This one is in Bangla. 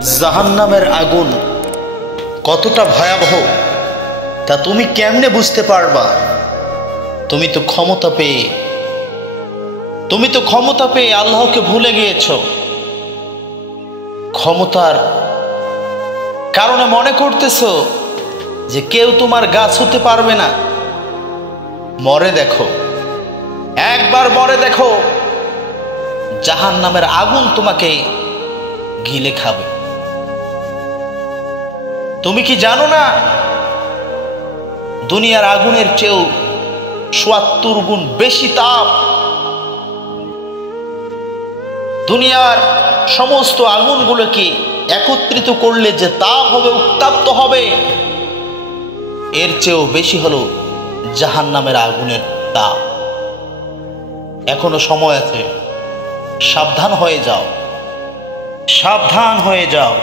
জাহান্নামের আগুন কতটা ভয়াবহ তা তুমি কেমনে বুঝতে পারবা? তুমি তো ক্ষমতা পেয়ে আল্লাহকে ভুলে গিয়েছো। ক্ষমতার কারণে মনে করতেছো যে কেউ তোমার গা ছুঁতে পারবে না। একবার মরে দেখো, জাহান্নামের আগুন তোমাকে গিলে খাবে। তুমি কি জানো না দুনিয়ার আগুনের চেয়েও ৭৪ গুণ বেশি তাপ? দুনিয়ার সমস্ত আগুনগুলোকে একত্রিত করলে যে তাপ হবে, উত্তাপ্ত হবে, এর চেয়েও বেশি হলো জাহান্নামের আগুনের তাপ। এখনো সময় আছে, সাবধান হয়ে যাও।